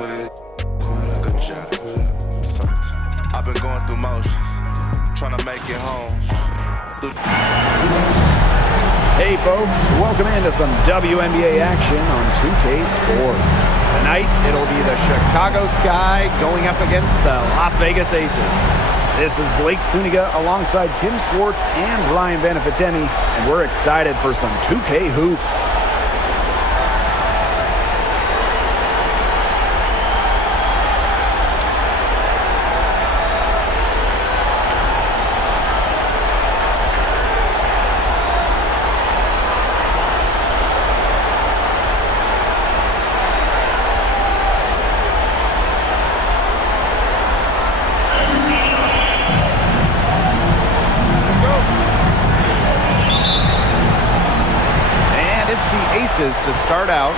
quit. Good job. I've been going through motions, trying to make it home. Hey folks, welcome into some WNBA action on 2K Sports. Tonight, it'll be the Chicago Sky going up against the Las Vegas Aces. This is Blake Suniga alongside Tim Swartz and Brian Benefitemi, and we're excited for some 2K hoops. To start out.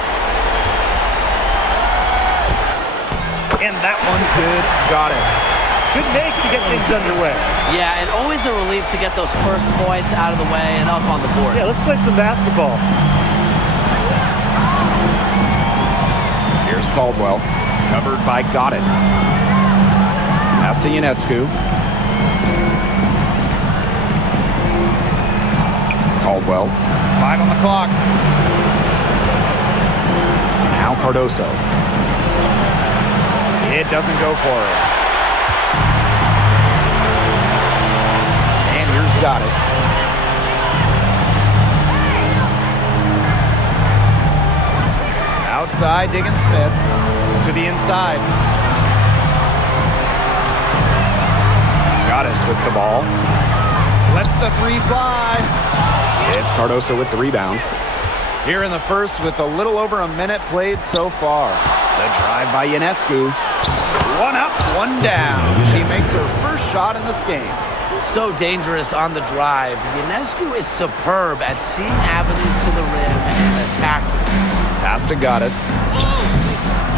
And that one's good. Goddess. Good make to get things underway. Yeah, and always a relief to get those first points out of the way and up on the board. Yeah, let's play some basketball. Here's Caldwell, covered by Goddess. Pass to Ionescu. Caldwell. 5 on the clock. Now Cardoso. It doesn't go for it. And here's Goddess. Outside, Diggins Smith to the inside. Goddess with the ball. Lets the three fly. It's Cardoso with the rebound. Here in the first with a little over a minute played so far. The drive by Ionescu. One up, one down. She makes her first shot in this game. So dangerous on the drive. Ionescu is superb at seeing avenues to the rim and attacking. Pass to Goddess.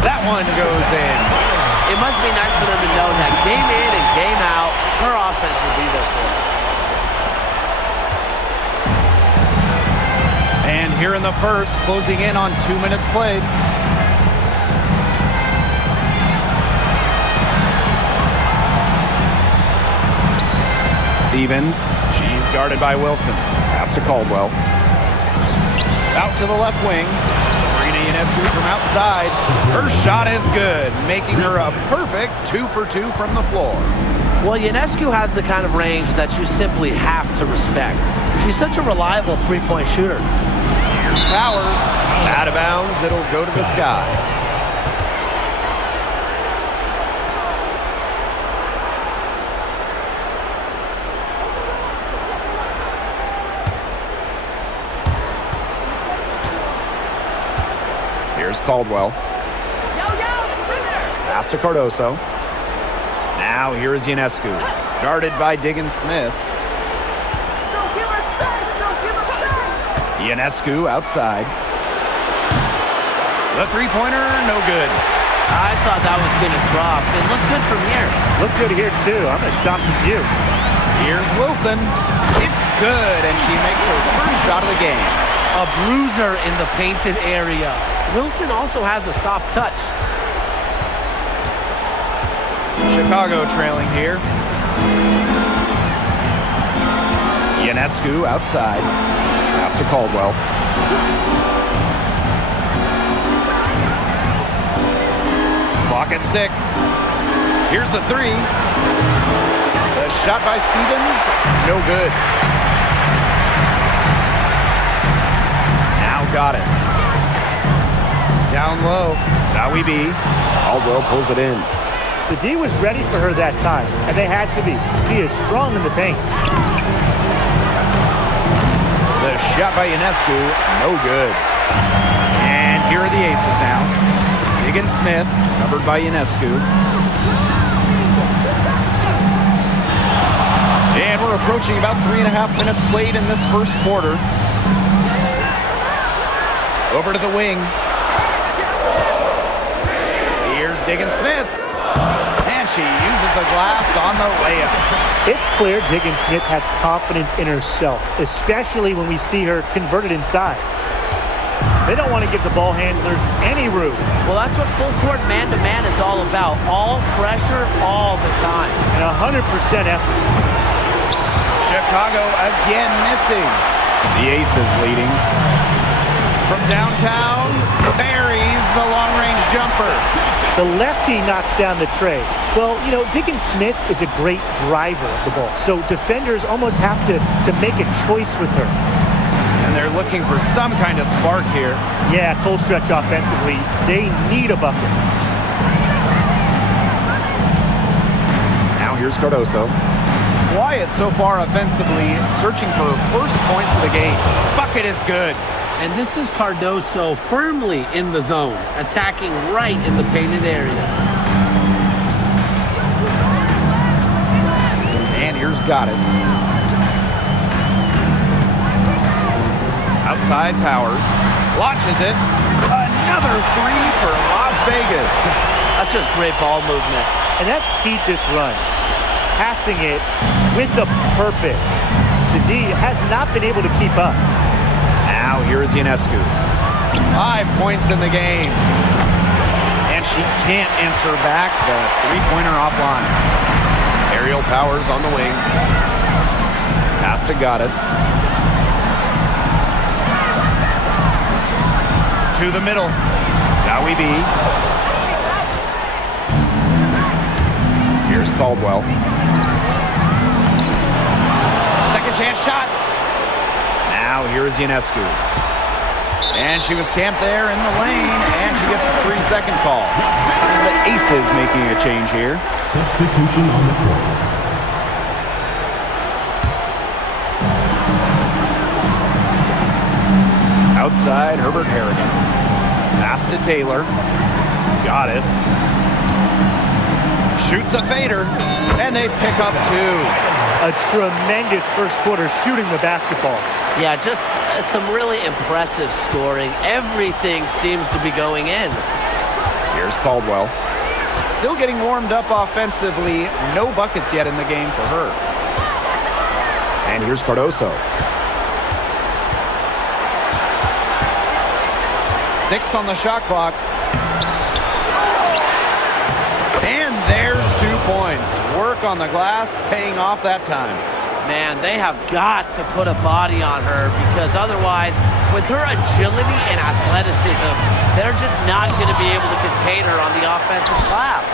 That one goes in. It must be nice for them to know that game in and game out, her offense will be there for her. And here in the first, closing in on 2 minutes played. Stevens, she's guarded by Wilson. Pass to Caldwell. Out to the left wing. Sabrina Ionescu from outside. Her shot is good, making her a perfect 2 for 2 from the floor. Well, Ionescu has the kind of range that you simply have to respect. She's such a reliable three-point shooter. Here's Powers. Out of bounds, it'll go to the Sky. Here's Caldwell. Pass to Cardoso. Now here is Ionescu. Guarded by Diggins Smith. Ionescu outside. The three-pointer, no good. I thought that was going to drop. It looked good from here. Looked good here, too. I'm as shocked as you. Here's Wilson. It's good, and she makes her first shot of the game. A bruiser in the painted area. Wilson also has a soft touch. Chicago trailing here. Ionescu outside. Pass to Caldwell. Clock at 6. Here's the three. The shot by Stevens, no good. Now Goddess. Down low, Zawi B. Caldwell pulls it in. The D was ready for her that time, and they had to be. She is strong in the paint. The shot by Ionescu, no good. And here are the Aces now. Diggins Smith, covered by Ionescu. And we're approaching about 3.5 minutes played in this first quarter. Over to the wing. Here's Diggins Smith. And she uses the glass on the layup. It's clear Diggins Smith has confidence in herself, especially when we see her converted inside. They don't want to give the ball handlers any room. Well, that's what full court man-to-man is all about. All pressure, all the time. And 100% effort. Chicago again missing. The Aces leading. From downtown, buries the long-range jumper. The lefty knocks down the tray. Well, you know, Diggins Smith is a great driver of the ball, so defenders almost have to make a choice with her. And they're looking for some kind of spark here. Yeah, cold stretch offensively. They need a bucket. Now here's Cardoso. Wyatt so far offensively searching for first points of the game. Bucket is good. And this is Cardoso firmly in the zone, attacking right in the painted area. And here's Gaddis. Outside Powers. Launches it. Another three for Las Vegas. That's just great ball movement. And that's key to this run. Passing it with a purpose. The D has not been able to keep up. Now here's Ionescu. 5 points in the game. And she can't answer back the three-pointer offline. Aerial Powers on the wing. Pass to Gaddis. To the middle. Zowie B. Here's Caldwell. Second chance shot. Now here's Ionescu. And she was camped there in the lane, and she gets a 3-second call. The Aces making a change here. Substitution on the court. Outside, Herbert Harrigan. Pass to Taylor. Gaddis. Shoots a fader, and they pick up 2. A tremendous first quarter shooting the basketball. Yeah, just some really impressive scoring. Everything seems to be going in. Here's Caldwell. Still getting warmed up offensively. No buckets yet in the game for her. And here's Cardoso. 6 on the shot clock. And there's 2 points. Work on the glass, paying off that time. Man, they have got to put a body on her because otherwise, with her agility and athleticism, they're just not going to be able to contain her on the offensive glass.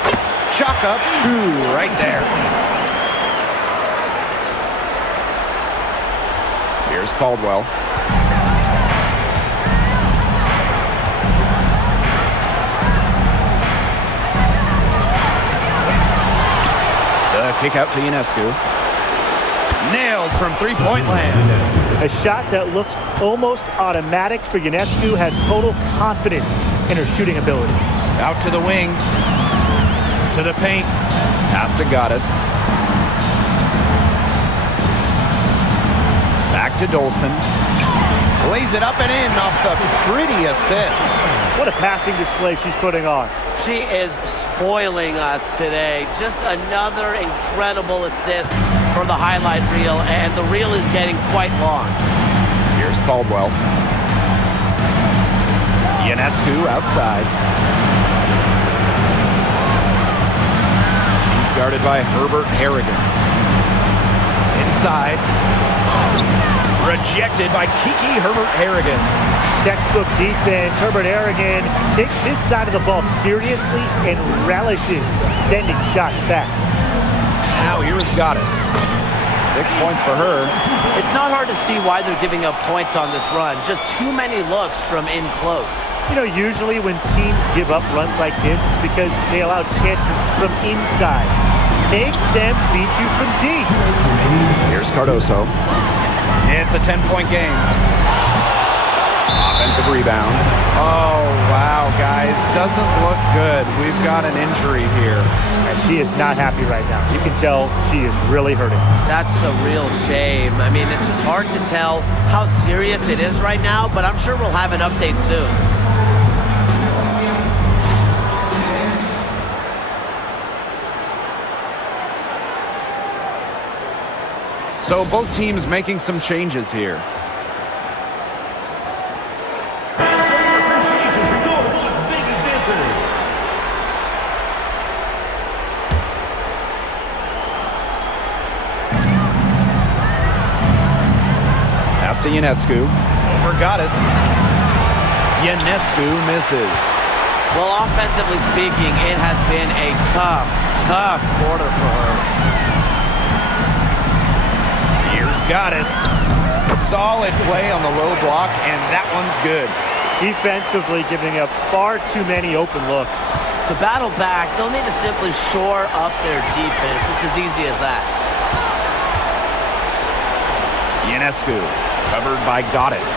Chalk up 2 right there. Here's Caldwell. The kick out to Ionescu. Nailed from three-point land. A shot that looks almost automatic for Ionescu, has total confidence in her shooting ability. Out to the wing. To the paint. Pass to Gaddis. Back to Dolson. Lays it up and in off the pretty assist. What a passing display she's putting on. She is spoiling us today. Just another incredible assist for the highlight reel, and the reel is getting quite long. Here's Caldwell. Ionescu outside. She's guarded by Herbert Harrigan. Inside. Rejected by Kiki Herbert Harrigan. Textbook defense. Herbert Harrigan takes this side of the ball seriously and relishes sending shots back. Now here's Gaddis. 6 points for her. It's not hard to see why they're giving up points on this run. Just too many looks from in close. You know, usually when teams give up runs like this, it's because they allow chances from inside. Make them beat you from deep. Here's Cardoso. It's a 10-point game. Offensive rebound. Oh, wow, guys. Doesn't look good. We've got an injury here. And she is not happy right now. You can tell she is really hurting. That's a real shame. I mean, it's just hard to tell how serious it is right now, but I'm sure we'll have an update soon. So both teams making some changes here. Ionescu. Over Goddess. Ionescu misses. Well, offensively speaking, it has been a tough quarter for her. Here's Goddess. Solid play on the low block, and that one's good. Defensively giving up far too many open looks. To battle back, they'll need to simply shore up their defense. It's as easy as that. Ionescu, covered by Goddess.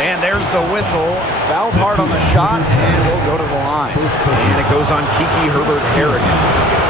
And there's the whistle. Fouled hard on the shot, and we'll go to the line. And it goes on Kiki Herbert Harrigan.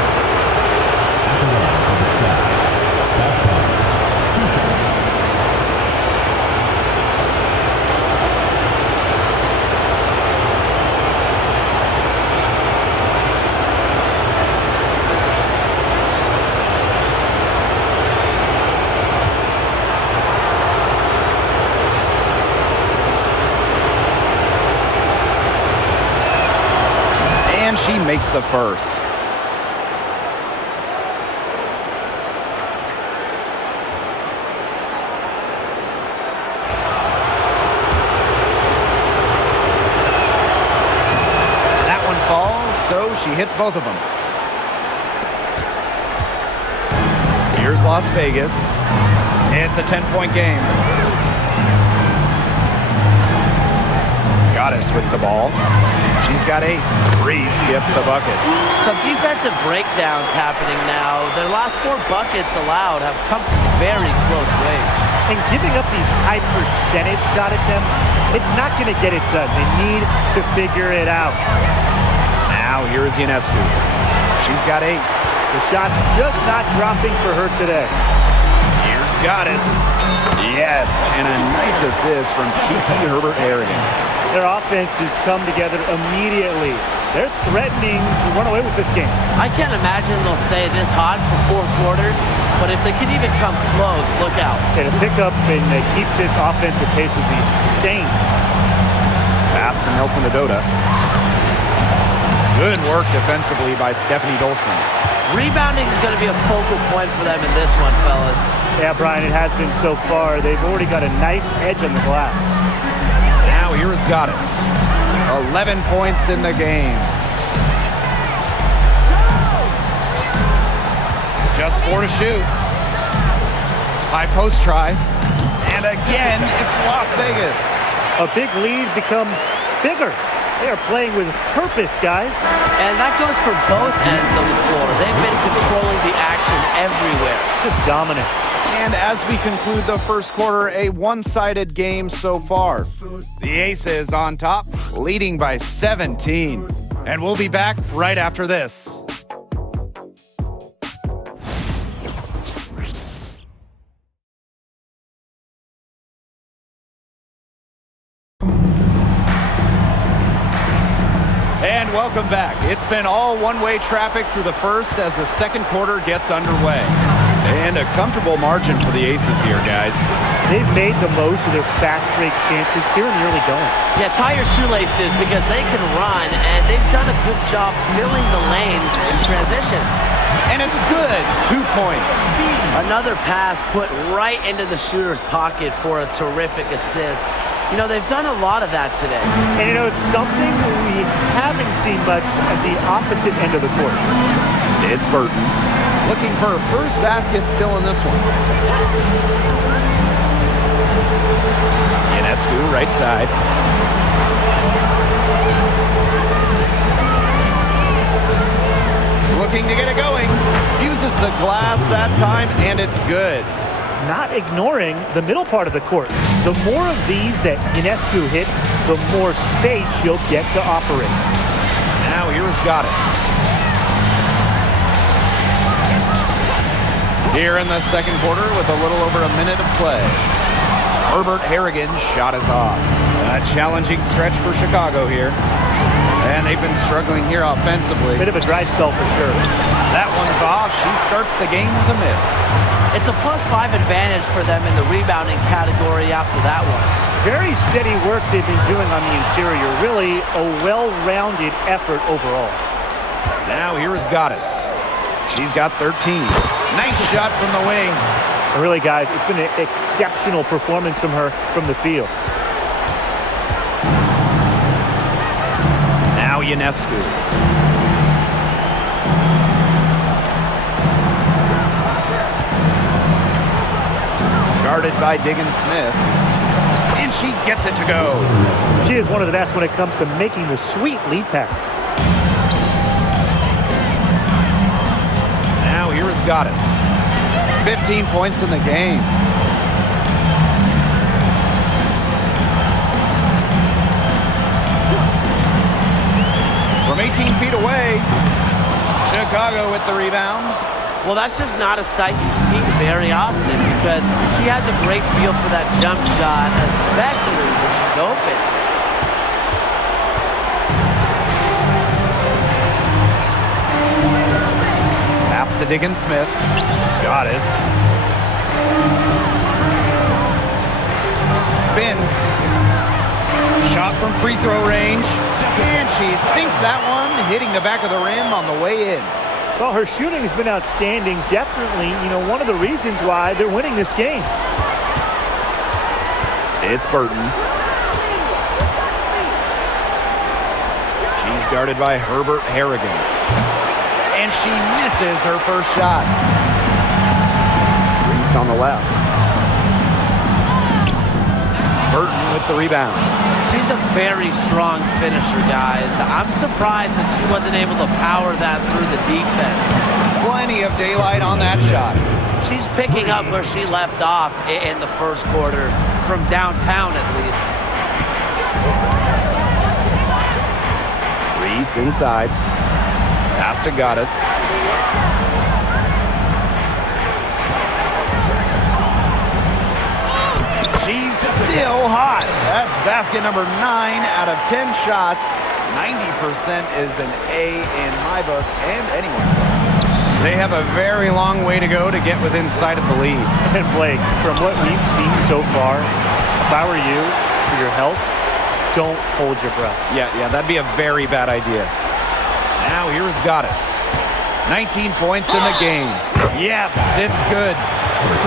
She makes the first. That one falls, so she hits both of them. Here's Las Vegas. It's a 10-point game. Goddess with the ball. She's got 8. Reese gets the bucket. Some defensive breakdowns happening now. Their last 4 buckets allowed have come from very close range. And giving up these high percentage shot attempts, it's not going to get it done. They need to figure it out. Now here's Ionescu. She's got 8. The shot's just not dropping for her today. Here's Goddess. Yes, and a nice assist from Kiki Herbert Harrigan. Their offenses come together immediately. They're threatening to run away with this game. I can't imagine they'll stay this hot for 4 quarters, but if they can even come close, look out. Okay, to pick up and keep this offensive pace would be insane. Pass to Nelson Adota. Good work defensively by Stephanie Dolson. Rebounding is going to be a focal point for them in this one, fellas. Yeah, Brian, it has been so far. They've already got a nice edge on the glass. Now here's Goddess. 11 points in the game. Just 4 to shoot. High post try. And again, it's Las Vegas. A big lead becomes bigger. They are playing with purpose, guys. And that goes for both ends of the floor. They've been controlling the action everywhere. Just dominant. And as we conclude the first quarter, a one-sided game so far. The Aces on top, leading by 17. And we'll be back right after this. And welcome back. It's been all one-way traffic through the first as the second quarter gets underway. And a comfortable margin for the Aces here, guys. They've made the most of their fast break chances here in the early going. Yeah, tie your shoelaces because they can run, and they've done a good job filling the lanes in transition. And it's good. 2 points. Another pass put right into the shooter's pocket for a terrific assist. You know, they've done a lot of that today. And you know, it's something we haven't seen much at the opposite end of the court. It's Burton. Looking for a first basket still in this one. Ionescu, right side. Looking to get it going. Uses the glass that time, and it's good. Not ignoring the middle part of the court. The more of these that Ionescu hits, the more space she'll get to operate. Now here's Goddess. Here in the second quarter with a little over a minute of play. Herbert Harrigan's shot is off. A challenging stretch for Chicago here. And they've been struggling here offensively. Bit of a dry spell for sure. That one's off. She starts the game with a miss. It's a +5 advantage for them in the rebounding category after that one. Very steady work they've been doing on the interior. Really a well-rounded effort overall. Now here is Goddess. She's got 13. Nice shot from the wing. And really, guys, it's been an exceptional performance from her from the field. Now Ionescu. Guarded by Diggins Smith. And she gets it to go. She is one of the best when it comes to making the sweet lead pass. Now here is Goddess. 15 points in the game. From 18 feet away, Chicago with the rebound. Well, that's just not a sight you see very often because she has a great feel for that jump shot, especially when she's open. Pass to Diggins Smith. Goddess. Spins. Shot from free throw range. And she sinks that one, hitting the back of the rim on the way in. Well, her shooting has been outstanding. Definitely, one of the reasons why they're winning this game. It's Burton. She's guarded by Herbert Harrigan. And she misses her first shot. Reese on the left. Burton with the rebound. She's a very strong finisher, guys. I'm surprised that she wasn't able to power that through the defense. Plenty of daylight on that shot. She's picking up where she left off in the first quarter, from downtown at least. Reese inside. Pass to Goddess. She's still hot. That's basket number 9 out of 10 shots. 90% is an A in my book and anyone's book. They have a very long way to go to get within sight of the lead. And Blake, from what we've seen so far, if I were you, for your health, don't hold your breath. Yeah, that'd be a very bad idea. Now here is Goddess. 19 points in the game. Yes, it's good.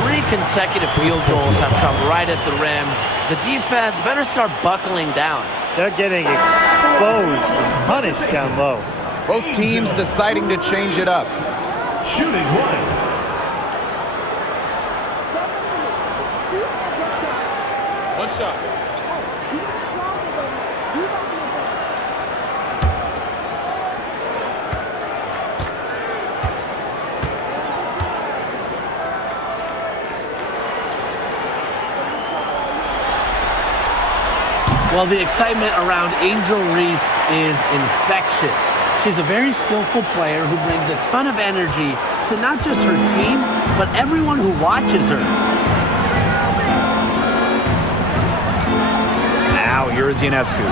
3 consecutive field goals have come right at the rim. The defense better start buckling down. They're getting exposed and punished down low. Both teams deciding to change it up. Shooting one. One shot. Well, the excitement around Angel Reese is infectious. She's a very skillful player who brings a ton of energy to not just her team, but everyone who watches her. Now here is Ionescu.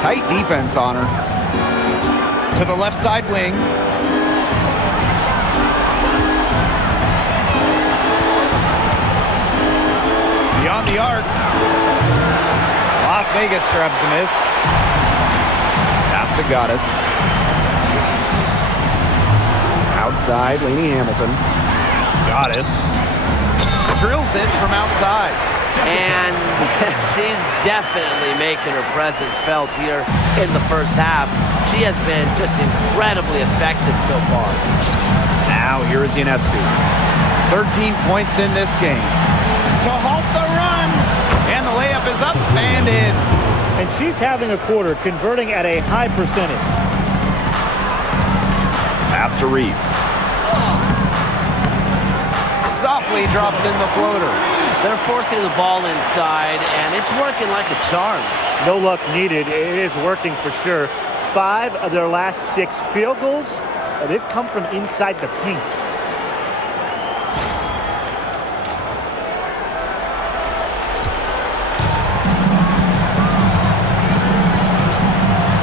Tight defense on her. To the left side wing. Beyond the arc. Las Vegas grabs the miss. Pass to Goddess. Outside, Lainey Hamilton. Goddess drills it from outside. And she's definitely making her presence felt here in the first half. She has been just incredibly effective so far. Now here is Ionescu. 13 points in this game. To halt the run. And the layup is up and in. And she's having a quarter, converting at a high percentage. Pass to Reese. Softly drops in the floater. They're forcing the ball inside, and it's working like a charm. No luck needed. It is working for sure. 5 of their last 6 field goals, they've come from inside the paint.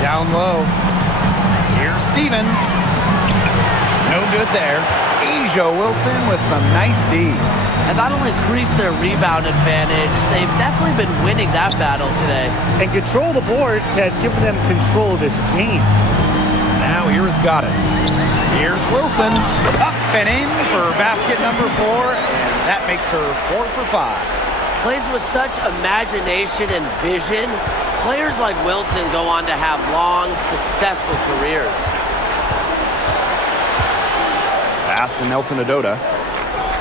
Down low. Here's Stevens. No good there. Asia Wilson with some nice D. And that'll increase their rebound advantage. They've definitely been winning that battle today. And control the boards has given them control of this game. Now here is Goddess. Here's Wilson. Up and in for basket number 4, and that makes her 4 for 5. Plays with such imagination and vision. Players like Wilson go on to have long, successful careers. Pass to Nelson Adota.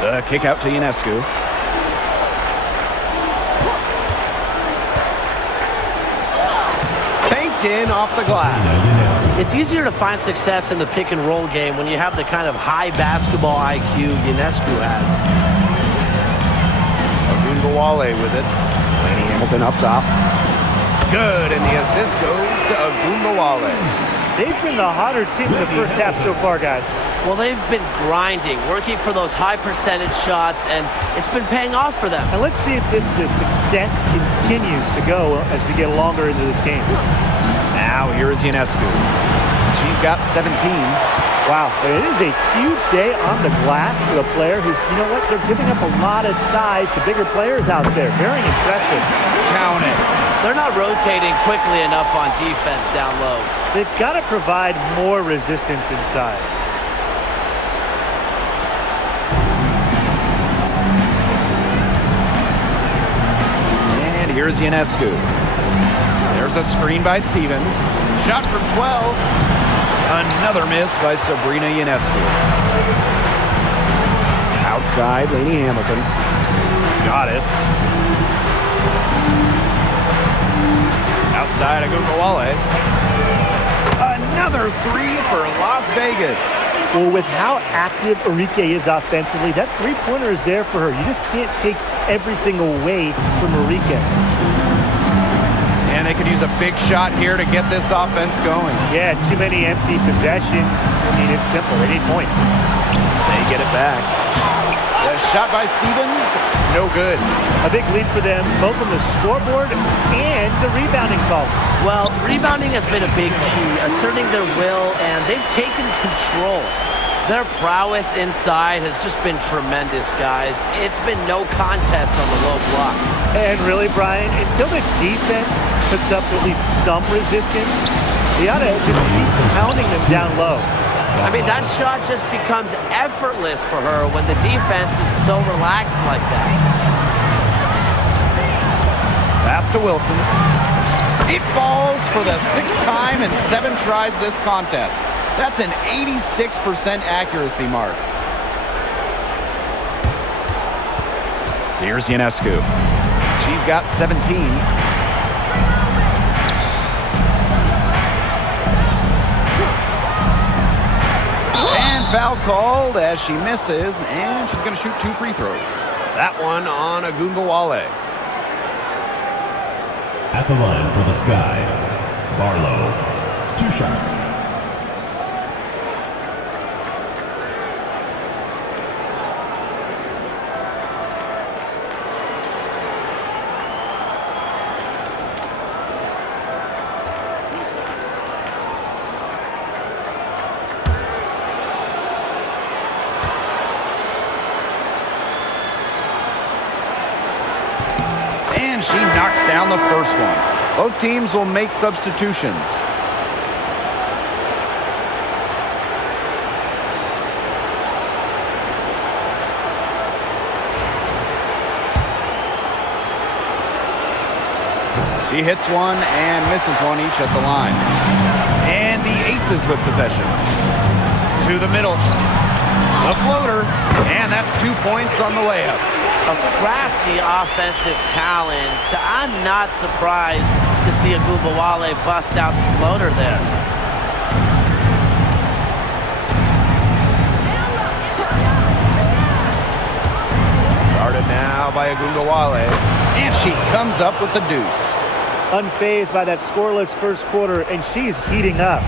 The kick out to Ionescu. Banked in off the glass. It's easier to find success in the pick and roll game when you have the kind of high basketball IQ Ionescu has. Ogunbowale with it. Laney Hamilton up top. Good, and the assist goes to Ogunbowale. They've been the hotter team in the first half so far, guys. Well, they've been grinding, working for those high percentage shots, and it's been paying off for them. And let's see if this success continues to go as we get longer into this game. Now here is Ionescu. She's got 17. Wow, it is a huge day on the glass for a player who's, you know what, they're giving up a lot of size to bigger players out there. Very impressive. Count it. They're not rotating quickly enough on defense down low. They've got to provide more resistance inside. And here's Ionescu. There's a screen by Stevens. Shot from 12. Another miss by Sabrina Ionescu. Outside, Laney Hamilton. Goddess. Outside, Ogunbowale. Another 3 for Las Vegas. Well, with how active Arike is offensively, that three-pointer is there for her. You just can't take everything away from Arike. And they could use a big shot here to get this offense going. Yeah, too many empty possessions. I mean, it's simple. They need points. They get it back. The shot by Stevens, no good. A big lead for them, both on the scoreboard and the rebounding column. Well, rebounding has been a big key, asserting their will, and they've taken control. Their prowess inside has just been tremendous, guys. It's been no contest on the low block. And really, Brian, until the defense puts up at least some resistance, they ought to just keep pounding them down low. I mean, that shot just becomes effortless for her when the defense is so relaxed like that. Pass to Wilson. It falls for the 6th time in 7 tries this contest. That's an 86% accuracy mark. Here's Ionescu. She's got 17. And foul called as she misses, and she's going to shoot 2 free throws. That one on Ogunbowale. At the line for the Sky, Barlow. 2 shots. And she knocks down the first one. Both teams will make substitutions. She hits one and misses one each at the line. And the Aces with possession. To the middle. The floater. And that's 2 points on the layup. A crafty offensive talent. I'm not surprised to see Ogunbowale bust out the floater there. Guarded now by Ogunbowale. And she comes up with the deuce. Unfazed by that scoreless first quarter, and she's heating up.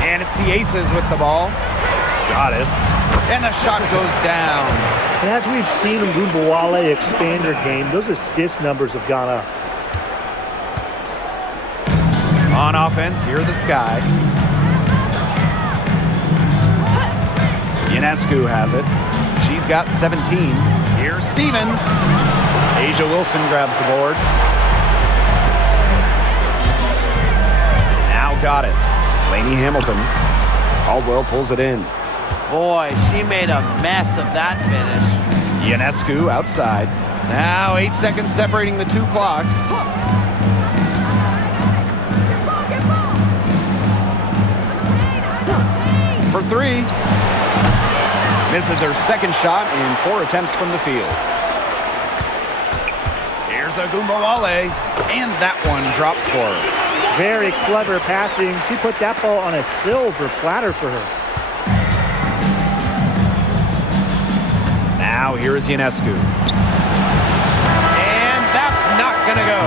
And it's the Aces with the ball. Goddess. And the shot goes down. And as we've seen Ogunbowale expand her game, those assist numbers have gone up. On offense, here the Sky. Ionescu has it. She's got 17. Here's Stevens. A'ja Wilson grabs the board. Now Goddess. Lainey Hamilton. Caldwell pulls it in. Boy, she made a mess of that finish. Ionescu outside. Now 8 seconds separating the two clocks. For three. Misses her second shot in 4 attempts from the field. Here's Agumbawale, and that one drops for her. Very clever passing. She put that ball on a silver platter for her. Now here is Ionescu. And that's not gonna go.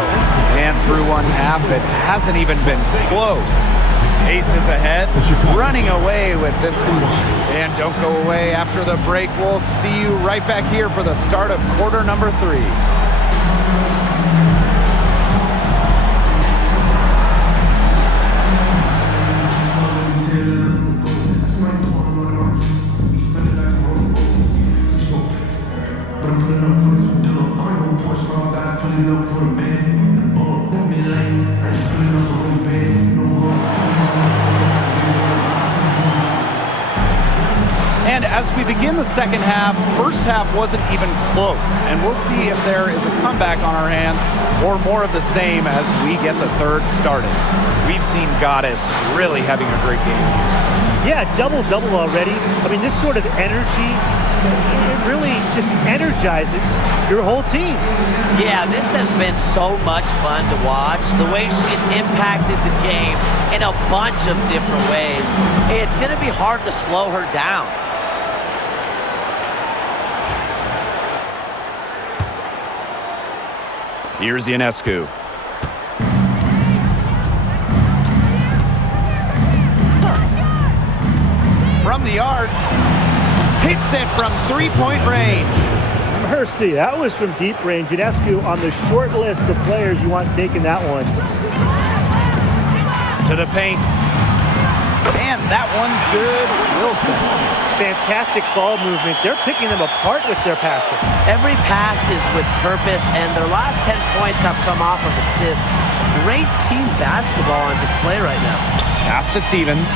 And through one half, it hasn't even been close. Aces ahead, running away with this one. And don't go away after the break. We'll see you right back here for the start of quarter number 3. And as we begin the second half, first half wasn't even close. And we'll see if there is a comeback on our hands or more of the same as we get the third started. We've seen Goddess really having a great game. Yeah, double-double already. I mean, this sort of energy, it really just energizes your whole team. Yeah, this has been so much fun to watch. The way she's impacted the game in a bunch of different ways. It's going to be hard to slow her down. Here's Ionescu. From the arc, hits it from three-point range. Mercy, that was from deep range. Ionescu on the short list of players you want taking that one. To the paint. And that one's good. Wilson. Fantastic ball movement. They're picking them apart with their passing. Every pass is with purpose, and their last 10 points have come off of assists. Great team basketball on display right now. Pass to Stevens.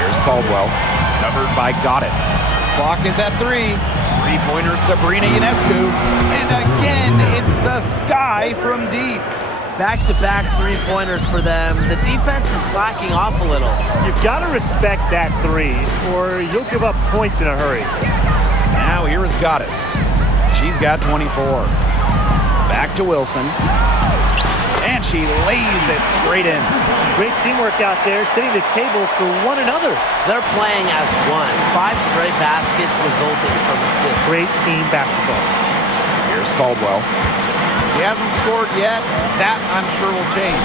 Here's Caldwell, covered by Goddess. Clock is at 3. Three-pointer Sabrina Ionescu. And again, it's the sky from deep. Back-to-back three-pointers for them. The defense is slacking off a little. You've got to respect that three, or you'll give up points in a hurry. Now here is Goddess. She's got 24. Back to Wilson. And she lays it straight in. Great teamwork out there, setting the table for one another. They're playing as one. 5 straight baskets resulting from assists. Great team basketball. Here's Caldwell. He hasn't scored yet. That, I'm sure, will change.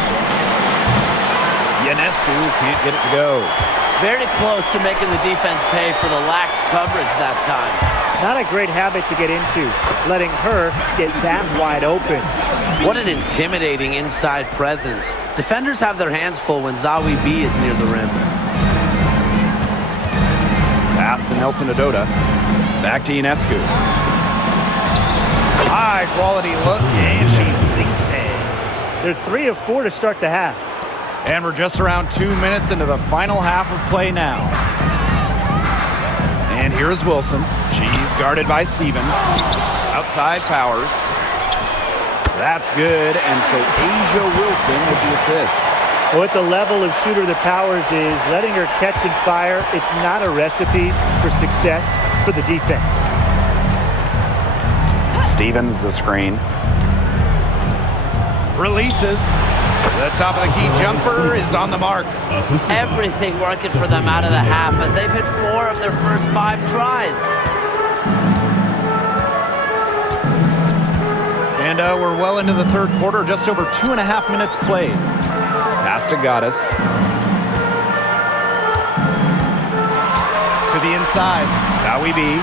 Ionescu can't get it to go. Very close to making the defense pay for the lax coverage that time. Not a great habit to get into, letting her get that wide open. What an intimidating inside presence. Defenders have their hands full when Zawi B is near the rim. Pass to Nelson Adota. Back to Ionescu. High quality look, and she sinks it. They're 3 of 4 to start the half. And we're just around 2 minutes into the final half of play now. And here's Wilson. She's guarded by Stevens. Outside Powers. That's good, and so Asia Wilson with the assist. Well, at the level of shooter that Powers is, letting her catch and fire, it's not a recipe for success for the defense. Stevens, the screen. Releases. The top of the key jumper is on the mark. Everything working for them out of the half as they've hit 4 of their first 5 tries. And we're well into the third quarter, just over 2.5 minutes played. Pass to Goddess. To the inside, Zawi B.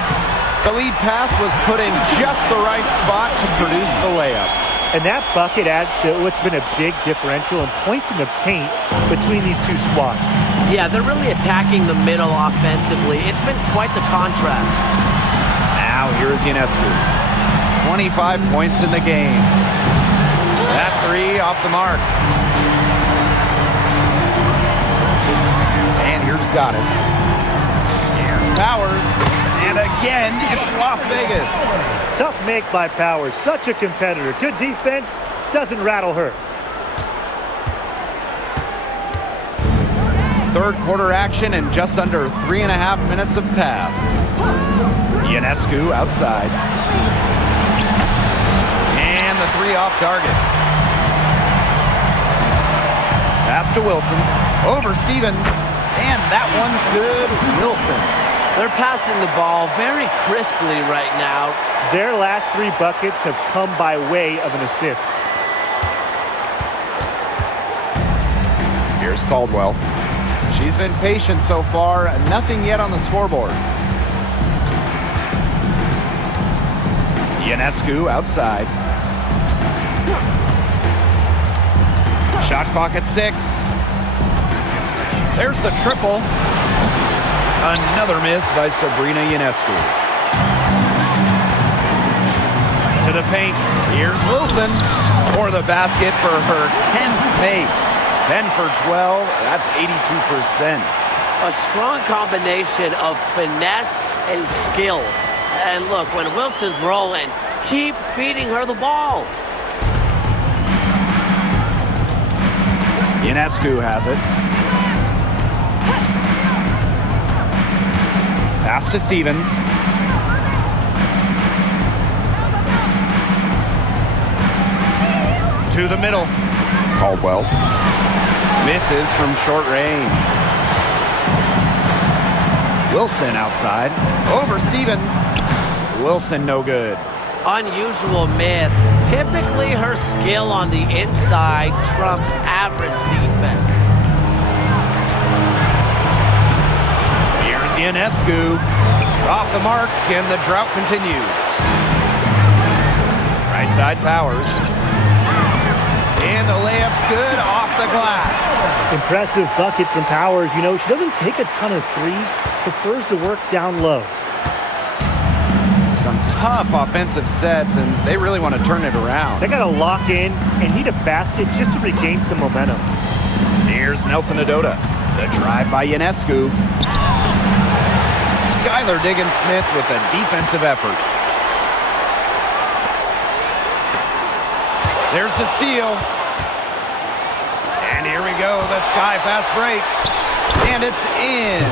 The lead pass was put in just the right spot to produce the layup. And that bucket adds to what's been a big differential in points in the paint between these two squads. Yeah, they're really attacking the middle offensively. It's been quite the contrast. Now here is Ionescu. 25 points in the game. That three off the mark. And here's Goddess. Here's Powers. And again, it's Las Vegas. Tough make by Powers. Such a competitor. Good defense. Doesn't rattle her. Third quarter action and just under 3.5 minutes have passed. Ionescu outside. And the three off target. Pass to Wilson. Over Stevens. And that one's good. Wilson. They're passing the ball very crisply right now. Their last three buckets have come by way of an assist. Here's Caldwell. She's been patient so far, nothing yet on the scoreboard. Ionescu outside. Shot clock at 6. There's the triple. Another miss by Sabrina Ionescu. To the paint. Here's Wilson for the basket for her 10th make. 10 for 12. That's 82%. A strong combination of finesse and skill. And look, when Wilson's rolling, keep feeding her the ball. Ionescu has it. Pass to Stevens. To the middle. Caldwell. Misses from short range. Wilson outside. Over Stevens. Wilson no good. Unusual miss. Typically her skill on the inside trumps average defense. Here's Ionescu. Off the mark, and the drought continues. Right side Powers. And the layup's good off the glass. Impressive bucket from Powers. You know, she doesn't take a ton of threes, prefers to work down low. Some tough offensive sets, and they really want to turn it around. They got to lock in and need a basket just to regain some momentum. Here's Nelson Adota. The drive by Ionescu. Skylar Diggins-Smith with a defensive effort. There's the steal. And here we go, the Sky fast break. And it's in.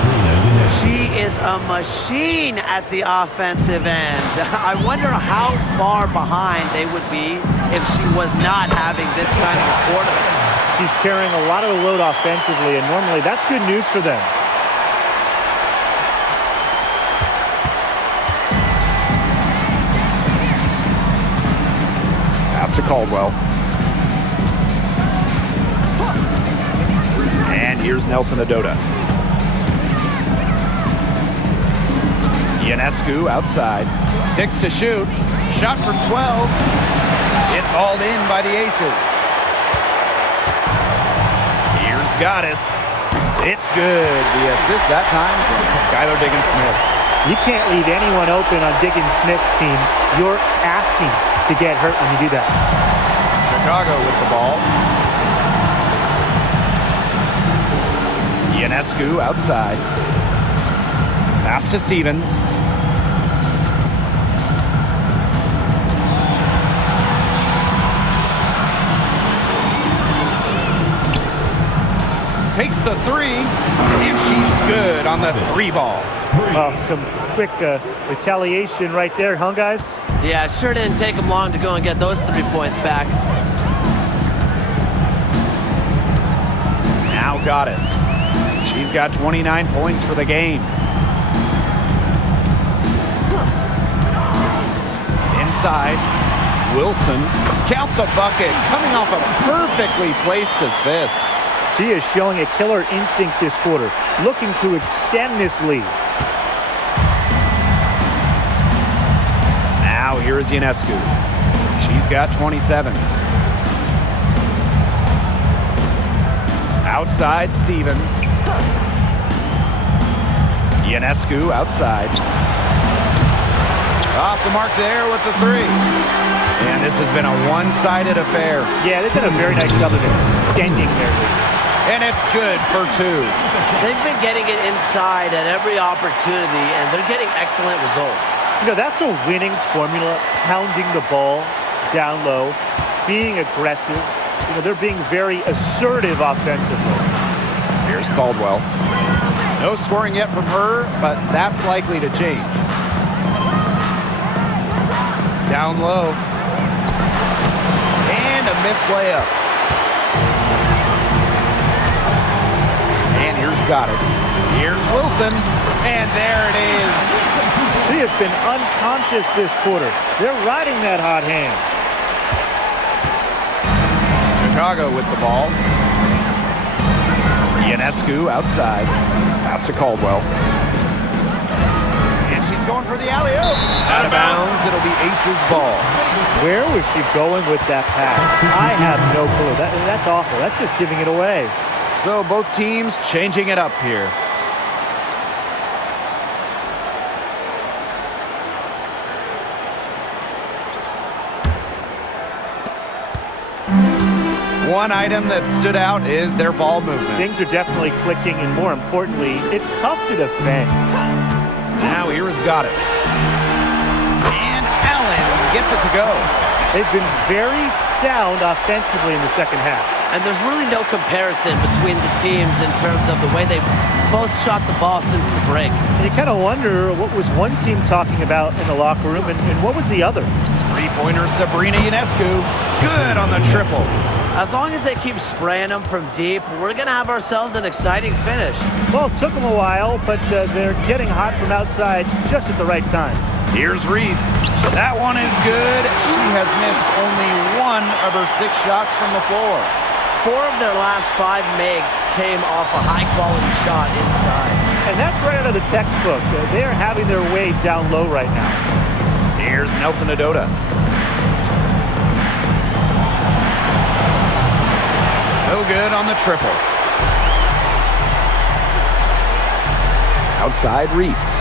She is a machine at the offensive end. I wonder how far behind they would be if she was not having this kind of a quarter. She's carrying a lot of the load offensively, and normally that's good news for them. Pass to Caldwell. And here's Nelson Adota. Ionescu outside. 6 to shoot. Shot from 12. It's hauled in by the Aces. Here's Goddess. It's good. The assist that time from Skylar Diggins-Smith. You can't leave anyone open on Diggins-Smith's team. You're asking to get hurt when you do that. Chicago with the ball. Ionescu outside. Pass to Stevens. Takes the three, and she's good on the three ball. Some quick retaliation right there, huh, guys? Yeah, it sure didn't take them long to go and get those 3 points back. Now Goddess. She's got 29 points for the game. Inside, Wilson. Count the bucket, coming off a perfectly placed assist. She is showing a killer instinct this quarter, looking to extend this lead. Now here is Ionescu. She's got 27. Outside Stevens. Ionescu outside. Off the mark there with the three. And this has been a one-sided affair. Yeah, they've done a very nice job of extending their lead. And it's good for two. They've been getting it inside at every opportunity, and they're getting excellent results. You know, that's a winning formula, pounding the ball down low, being aggressive. You know, they're being very assertive offensively. Here's Caldwell. No scoring yet from her, but that's likely to change. Down low. And a missed layup. And here's Goddess. Here's Wilson. And there it is. She has been unconscious this quarter. They're riding that hot hand. Chicago with the ball. Ionescu outside. Pass to Caldwell. And she's going for the alley-oop. Out of bounds. It'll be Ace's ball. Where was she going with that pass? I have no clue. That's awful. That's just giving it away. So both teams changing it up here. One item that stood out is their ball movement. Things are definitely clicking, and more importantly, it's tough to defend. Now here is Goddess. And Allen gets it to go. They've been very sound offensively in the second half. And there's really no comparison between the teams in terms of the way they've both shot the ball since the break. And you kind of wonder what was one team talking about in the locker room and what was the other. Three-pointer Sabrina Ionescu. Good on the triple. As long as they keep spraying them from deep, we're going to have ourselves an exciting finish. Well, it took them a while, but they're getting hot from outside just at the right time. Here's Reese. That one is good. She has missed only one of her 6 shots from the floor. 4 of their last 5 makes came off a high-quality shot inside. And that's right out of the textbook. They are having their way down low right now. Here's Nelson Adota. No good on the triple. Outside Reese.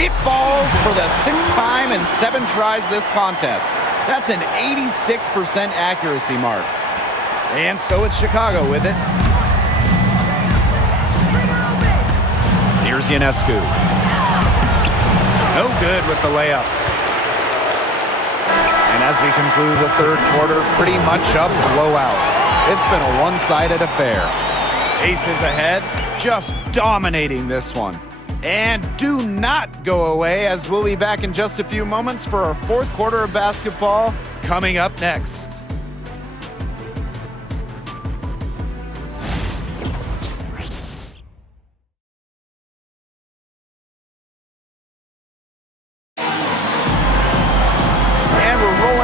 It falls for the 6th time in 7 tries this contest. That's an 86% accuracy mark. And so it's Chicago with it. Here's Ionescu. No good with the layup. And as we conclude the third quarter, pretty much a blowout. It's been a one-sided affair. Aces ahead, just dominating this one. And do not go away, as we'll be back in just a few moments for our 4th quarter of basketball coming up next.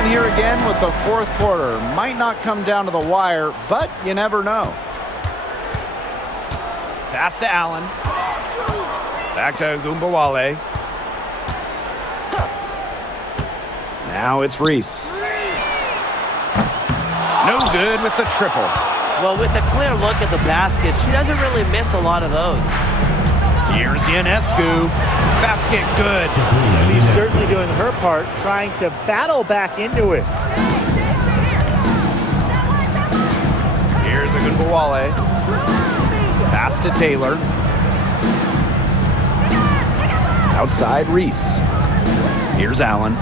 Here again with the 4th quarter. Might not come down to the wire, but you never know. Pass to Allen. Back to Gumbawale. Now it's Reese. No good with the triple. Well, with a clear look at the basket, she doesn't really miss a lot of those. Here's Ionescu. Basket good. She's certainly doing her part, trying to battle back into it. Here's a good Bawale. Pass to Taylor. Outside Reese. Here's Allen.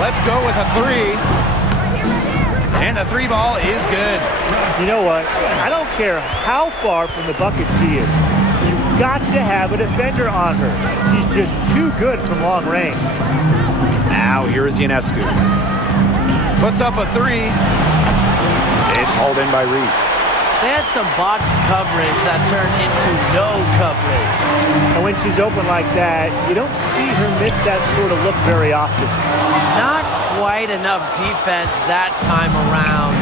Let's go with a 3. And the 3 ball is good. You know what? I don't care how far from the bucket she is. You've got to have a defender on her. She's just too good from long range. Now here is Ionescu. Puts up a 3. It's hauled in by Reese. They had some botched coverage that turned into no coverage. And when she's open like that, you don't see her miss that sort of look very often. Not quite enough defense that time around.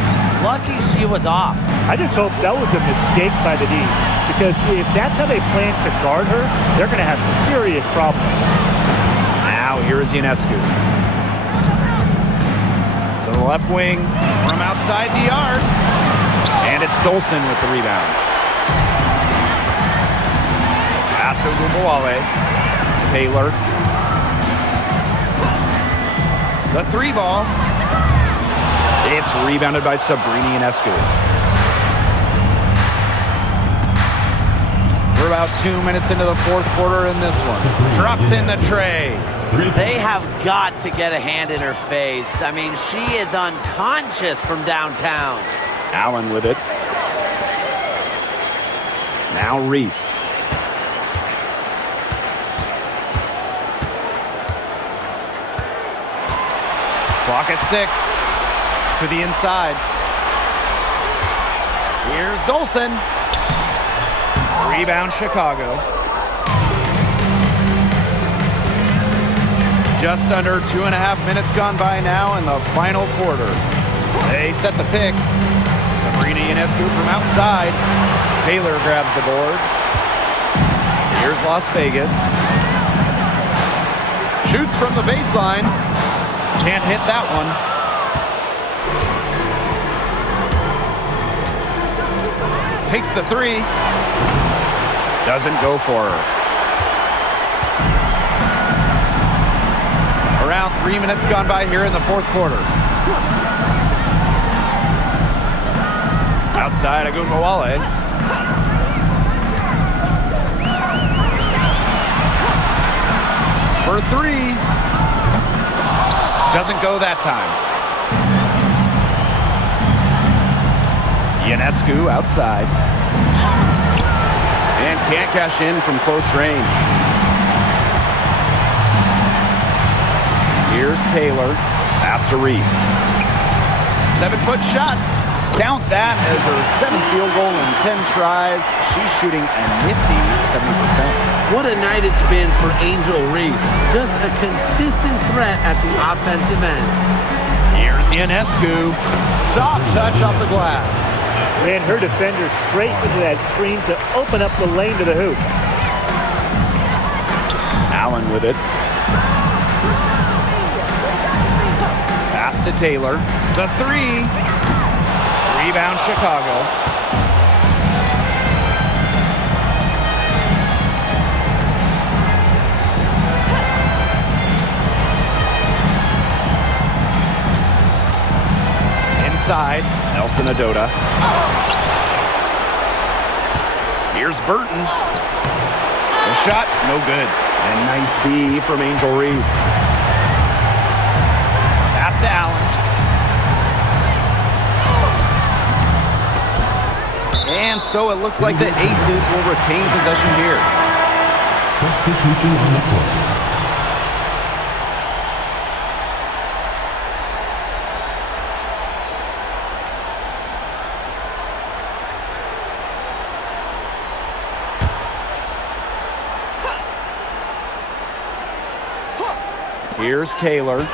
Lucky she was off. I just hope that was a mistake by the D, because if that's how they plan to guard her, they're going to have serious problems. Now here is Ionescu. To the left wing from outside the arc. And it's Dolson with the rebound. Pass to Gumbawale. Taylor. The 3 ball. It's rebounded by Sabrini Ionescu. We're about 2 minutes into the fourth quarter in this one. Drops in the tray. They have got to get a hand in her face. I mean, she is unconscious from downtown. Allen with it. Now Reese. Clock at 6. To the inside. Here's Dolson. Rebound Chicago. Just under 2.5 minutes gone by now in the final quarter. They set the pick. Sabrini Ionescu from outside. Taylor grabs the board. Here's Las Vegas. Shoots from the baseline. Can't hit that one. Takes the 3. Doesn't go for her. Around 3 minutes gone by here in the fourth quarter. Outside Agunmawale. For 3. Doesn't go that time. Ionescu outside. And can't cash in from close range. Here's Taylor. Pass to Reese. 7-foot shot. Count that as her 7th field goal in 10 tries. She's shooting a nifty 70%. What a night it's been for Angel Reese. Just a consistent threat at the offensive end. Here's Ionescu. Soft touch off the glass. Ran her defender straight into that screen to open up the lane to the hoop. Allen with it. Pass to Taylor. The 3. Rebound Chicago. Inside, Nelson Adota. Here's Burton. The shot, no good. And nice D from Angel Reese. Pass to Allen. And so it looks like the Aces will retain possession here. Substitution on the court. Here's Taylor.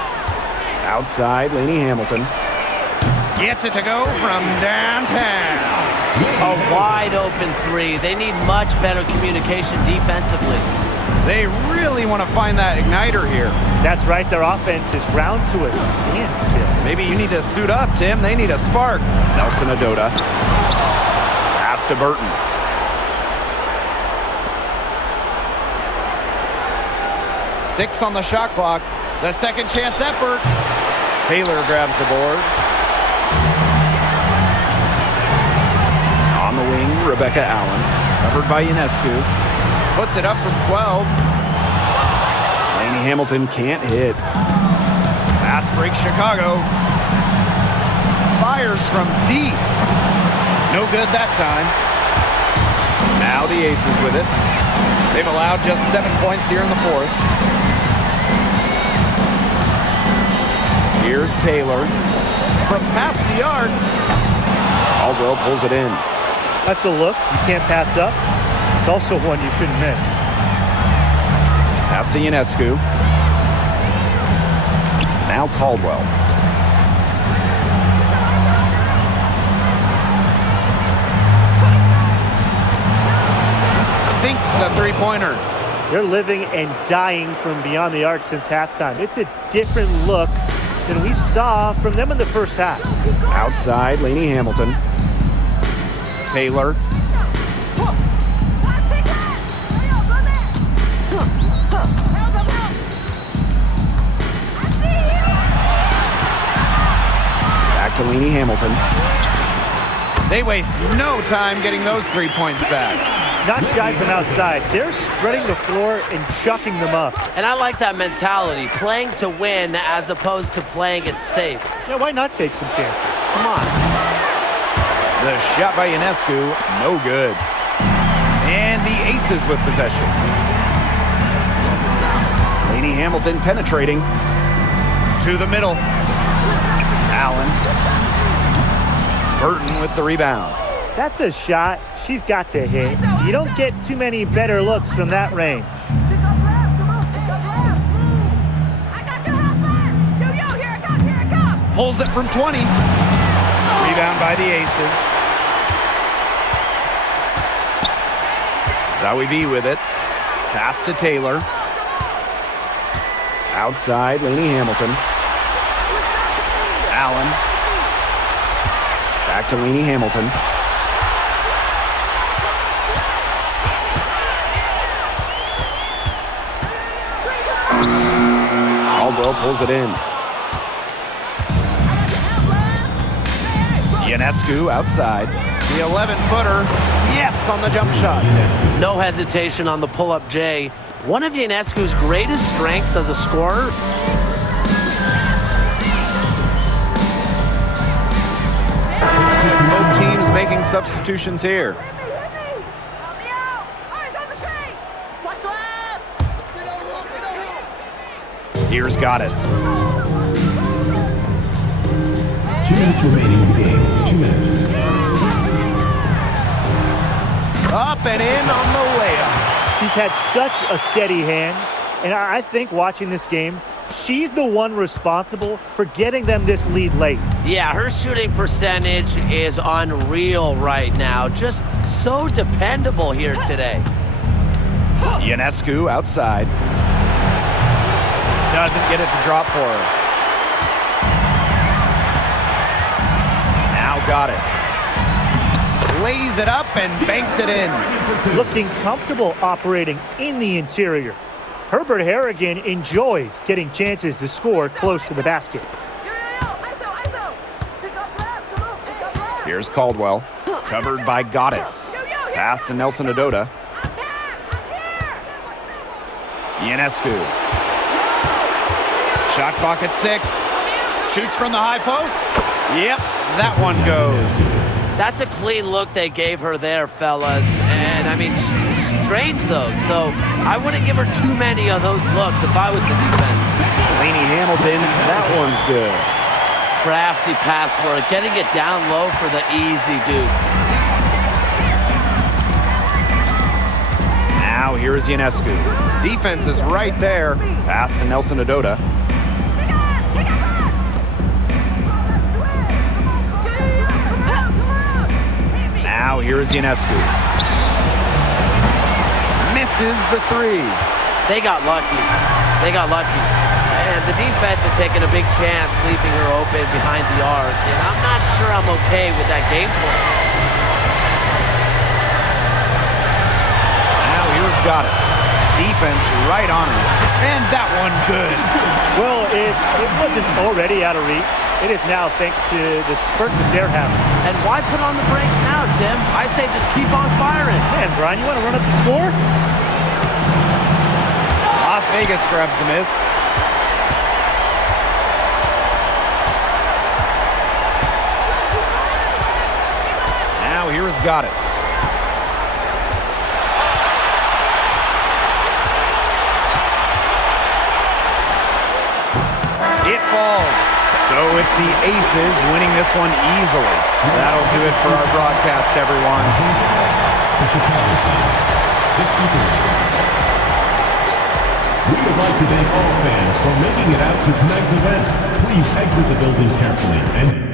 Outside, Lainey Hamilton. Gets it to go from downtown. A wide open 3. They need much better communication defensively. They really want to find that igniter here. That's right, their offense is ground to a standstill. Maybe you need to suit up, Tim. They need a spark. Nelson Adota. Pass to Burton. Six on the shot clock. The second chance effort. Taylor grabs the board. On the wing, Rebecca Allen. Covered by Ionescu. Puts it up from 12. Lainey Hamilton can't hit. Pass break Chicago. Fires from deep. No good that time. Now the Aces with it. They've allowed just 7 points here in the fourth. Here's Taylor. From past the arc. Caldwell pulls it in. That's a look you can't pass up. It's also one you shouldn't miss. Pass to Ionescu. Now Caldwell. Sinks the three-pointer. They're living and dying from beyond the arc since halftime. It's a different look than we saw from them in the first half. Outside, Lainey Hamilton. Taylor. to Laney Hamilton. They waste no time getting those 3 points back. Not shy from outside. They're spreading the floor and chucking them up. And I like that mentality, playing to win as opposed to playing it safe. Yeah, why not take some chances? Come on. The shot by Ionescu, no good. And the Aces with possession. Laney Hamilton penetrating to the middle. Allen. Burton with the rebound. That's a shot she's got to hit. You don't get too many better looks from that range. Pick up left, come on, pick up left. I got your helper. Yo, here it comes. Pulls it from 20. Rebound by the Aces. Zowie B with it. Pass to Taylor. Outside, Laney Hamilton. Allen. Back to Laney Hamilton. Caldwell pulls it in. Ionescu outside. The 11-footer. Yes, on the jump shot. No hesitation on the pull-up J. One of Ionescu's greatest strengths as a scorer. Both teams making substitutions here. Hit me. Help me out. Eyes on the tray. Watch left. Here's Goddess. 2 minutes remaining in the game. 2 minutes. Up and in on the layup. She's had such a steady hand, and I think watching this game, she's the one responsible for getting them this lead late. Yeah, her shooting percentage is unreal right now. Just so dependable here today. Ionescu outside. Doesn't get it to drop for her. Now Goddess. Lays it up and banks it in. Looking comfortable operating in the interior. Herbert Harrigan enjoys getting chances to score close to the basket. Yo, ISO. Pick up left, come on, pick up left. Here's Caldwell. Covered by Goddess. Pass to Nelson Adota. Ionescu. Shot clock at 6. Shoots from the high post. Yep, that one goes. That's a clean look they gave her there, fellas. And, I mean, she drains those. So I wouldn't give her too many of those looks if I was the defense. Laney Hamilton, that one's good. Crafty pass for it, getting it down low for the easy deuce. Now here's Ionescu. Defense is right there. Pass to Nelson Adota. Now here's Ionescu. Misses the 3. They got lucky. And the defense is taking a big chance, leaving her open behind the arc. And I'm not sure I'm okay with that game plan. Now here's Goddess. Defense right on her. And that one good. Well, it wasn't already out of reach. It is now thanks to the spurt that they're having. And why put on the brakes now, Tim? I say just keep on firing. Man, Brian, you want to run up the score? Las Vegas grabs the miss. Now here is Goddess. It falls. So it's the Aces winning this one easily. That'll do it for our broadcast, everyone. The Chicago team, 63. We would like to thank all fans for making it out to tonight's event. Please exit the building carefully and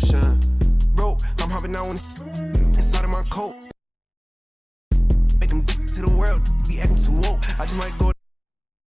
motion. Bro, I'm hopping out on inside of my coat. Make them to the world, be acting too woke. I just might go